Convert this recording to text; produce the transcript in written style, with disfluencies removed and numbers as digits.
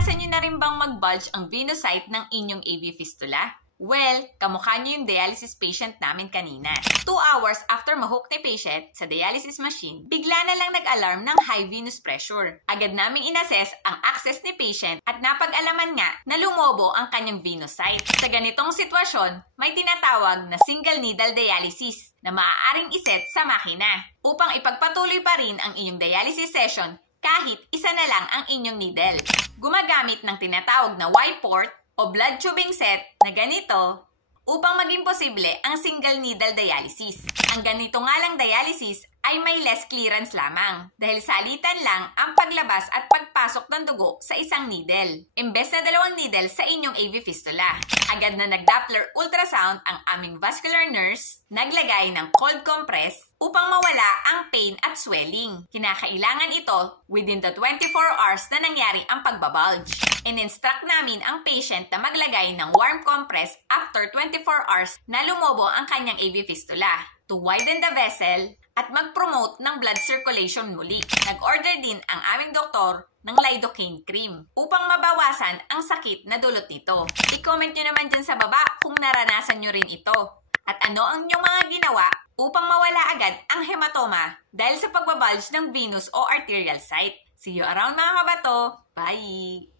Naranasan nyo na rin bang mag-bulge ang venous site ng inyong AV fistula? Well, kamukha nyo yung dialysis patient namin kanina. 2 hours after mahook ni patient sa dialysis machine, bigla na lang nag-alarm ng high venous pressure. Agad naming inassess ang access ni patient at napag-alaman nga na lumobo ang kanyang venous site. Sa ganitong sitwasyon, may tinatawag na single needle dialysis na maaaring iset sa makina upang ipagpatuloy pa rin ang inyong dialysis session kahit isa na lang ang inyong needle. Gumagamit ng tinatawag na Y-port o blood tubing set na ganito upang maging posible ang single needle dialysis. Ang ganito nga lang dialysis ay may less clearance lamang dahil salitan lang ang paglabas at pagpasok ng dugo sa isang needle imbes na 2 needle sa inyong AV fistula. Agad na nag-Doppler ultrasound ang aming vascular nurse, naglagay ng cold compress upang mawala ang pain at swelling. Kinakailangan ito within the 24 hours na nangyari ang pagbabulge. In-instruct namin ang patient na maglagay ng warm compress after 24 hours na lumobo ang kanyang AV fistula to widen the vessel at mag-promote ng blood circulation muli. Nag-order din ang aming doktor ng lidocaine cream upang mabawasan ang sakit na dulot nito. I-comment nyo naman dyan sa baba kung naranasan nyo rin ito. At ano ang inyong mga ginawa upang mawala agad ang hematoma dahil sa pagbabulge ng venous o arterial site. See you around mga kabato! Bye!